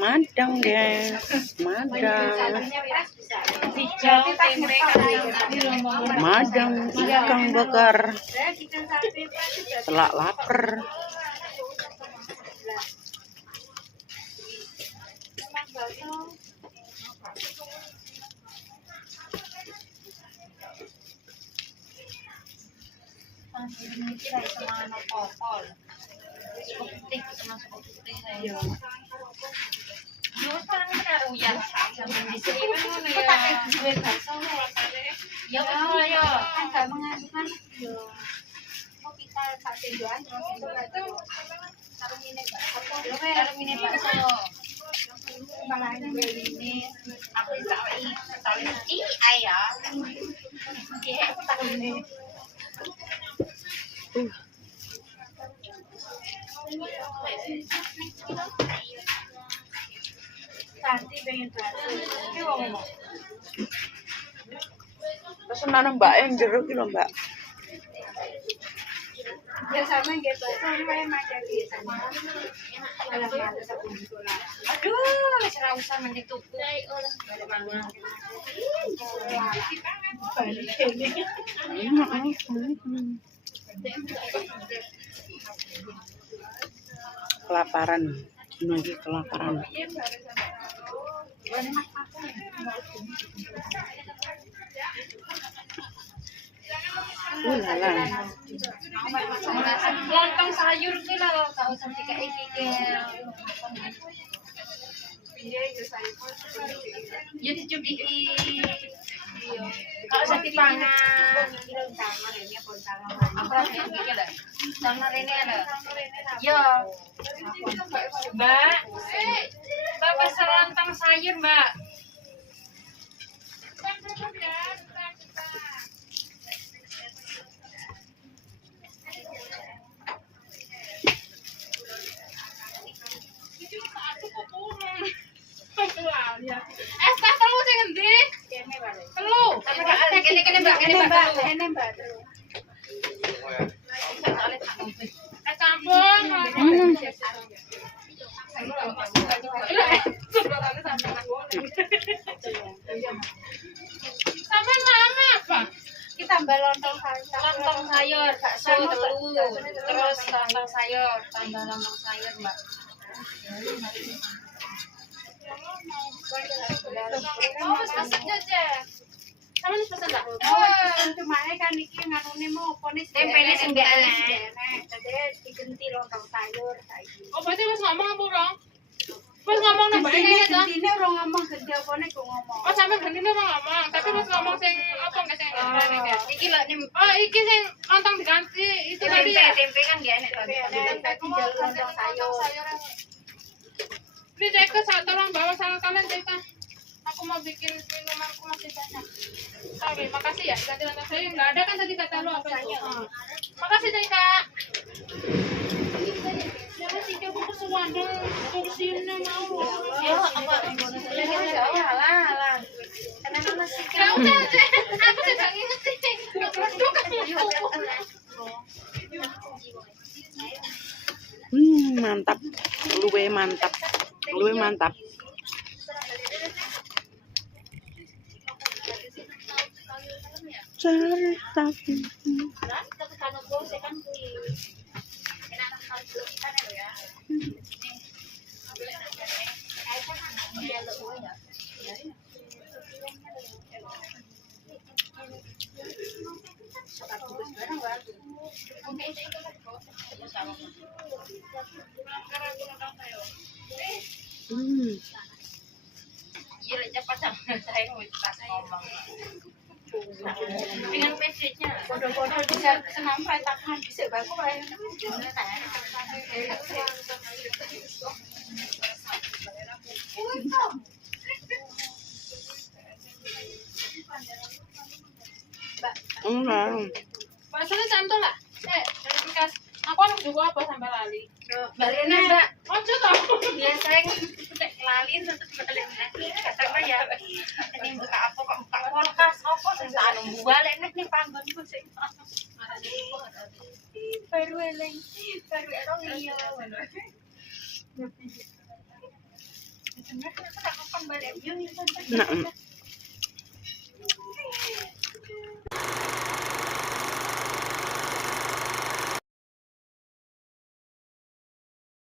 Madang guys, madang. Madang ikan bakar. Telak lapar. Pesanan Mbak yang jeruk iki lho, Mbak. Biasanya gitu, saya makan biasanya. Aduh, serah usah mending tuku. Kelaparan, lagi kelaparan. Lala. Lontong sayur ki lho, gak usah dikei kikil. Ya dicubihi. Kalau sakit pangan, apa yang kikil lho? Sama rene lho. Yo. Mbak, Mbak pesan lontong sayur, Mbak. Teh telu sing endi? Telu. Kene Mbak, kene Mbak. Campur. Sampai nama apa? Kita tambah lontong sayur, bakso telu, terus lontong sayur, tambah lontong sayur, Mbak. Oh, wis pesen aja. Sama wis pesen tak? Cuma kan iki ngarune mau apa nih? Tempene sing gak enak. Jadi digenti lontong sayur saiki. Oh, berarti wis ngomong apa, Bang? Wis ngomong nang mbak ini to? Gentine ora ngomong genti opone kok ngomong. Oh, sampe gentine ora ngomong, tapi wis ngomong sing apa nggak sing ngene guys. Iki lho oh, iki sing lontong diganti itu tadi ya. Tempe kan gak enak to. Tapi jalur lontong sayur. Ini Ceka, saat tolong bawa sama kalian Ceka. Aku mau bikin minumanku masih banyak. Oke, makasih ya. Ganti lontong sayur nggak ada kan tadi kata lu apa itu? Makasih Ceka. Jangan sih aku kesuwadeng kursinya mau. Ya apa? Ya halah. Kenapa masih? Ya udah, aku sedang ingetin. Produk kan. Mantap. Luwe mantap. Luwe mantap. Cerita. Iya, cepat sama saya pas ngomong. Dengan PC-nya. Bodoh-bodoh bisa senam retakan bisa baku ae. Maksudnya santo lah. Bekas aku harus juga apa sampai lali. Balene Mbak. Ojo toh. biasanya nek lali tetep balik katakan ya. Ini buka apa kok buka kulkas apa sing tak anu balik nek ning panggonku sing. Baru eleng. Baru eleng iya. balik yun. Nah,